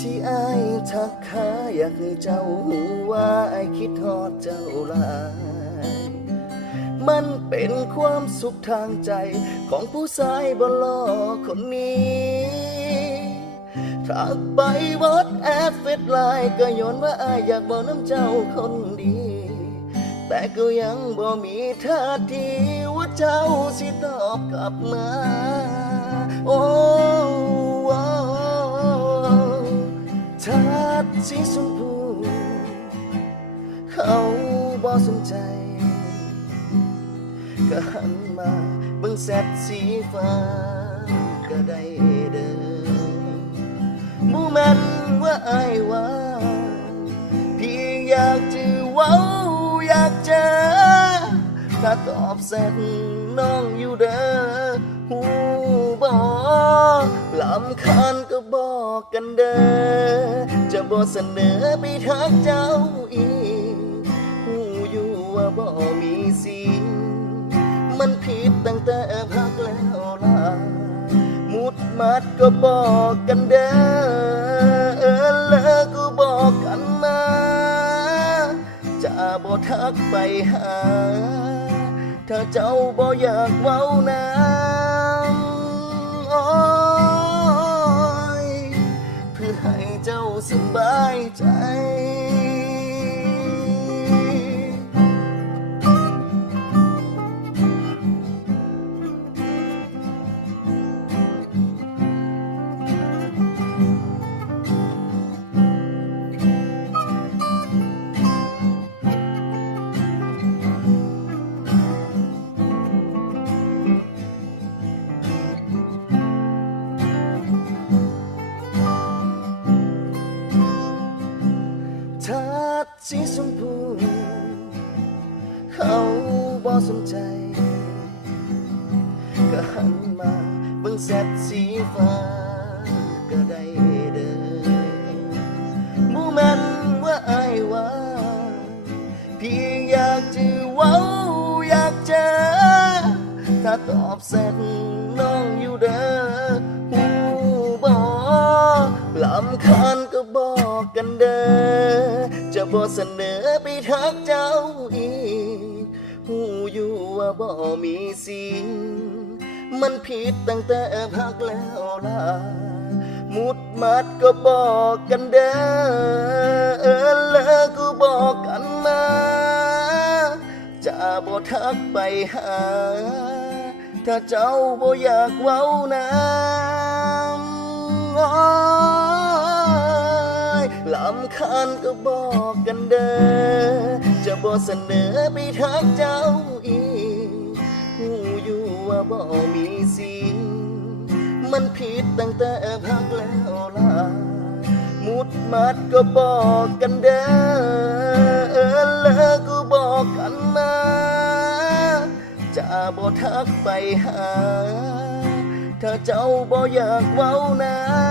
ที่อ้ายทักหาอยากให้เจ้าหูว่าอ้ายคิดทอดเจ้าหลายมันเป็นความสุขทางใจของผู้ชายบ่หล่อคนนี้ทักไปวอทแอปเฟซไลน์ก็ย้อนว่าอ้ายอยากบอกน้ำเจ้าคนดีแต่ก็ยังบ่มีท่าทีว่าเจ้าสิตอบกลับมาโอ้ทัดสีชมพูเขาบ่สนใจก็หันมาเบิ่งแซดสีฟ้าก็ได้เด้อบ่แม่นว่าอ้ายว่าพี่อยากจะเว้าอยากเจอถ้าตอบแซดน้องอยู่เด้อหูบ่ลำคาญก็บอกกันเด้อจะบ่เสนอไปทักเจ้าอีกหูอยู่ว่าบ่มีสิ่งมันผิดตั้งแต่พักแล้วล่ะมุดมัดก็บอกกันเด้อเลิกก็บอกกันมาจะบ่ทักไปหาถ้าเจ้าบ่อยากเว้านำโอ้ยเพื่อให้เจ้าสบายใจทัดสีชมพูเขาบ่สนใจก็หันมาเบิ่งแซดสีฟ้าก็ได้เด้อบ่แม่นว่าอ้ายว่าพี่อยากจะเว้าอยากเจอถ้าตอบแซดน้องอยู่เด้อหูบ่ลำคาญก็บอกกันเด้อจะบ่เสนอไปทักเจ้าอีกหูอยู่ว่าบ่มีสิ่งมันผิดตั้งแต่พักแล้วล่ะมุดมัดก็บอกกันเด้อเลิกก็บอกกันมาจะบ่ทักไปหาถ้าเจ้าบ่อยากเว้านำลำคาญก็บอกกันเด้อจะบ่เสนอไปทักเจ้าอีกหูอยู่ว่าบ่มีสิ่งมันผิดตั้งแต่พักแล้วล่ะมุดมัดก็บอกกันเด้อเลิกก็บอกกันมาจะบ่ทักไปหาถ้าเจ้าบ่อยากเว้านำ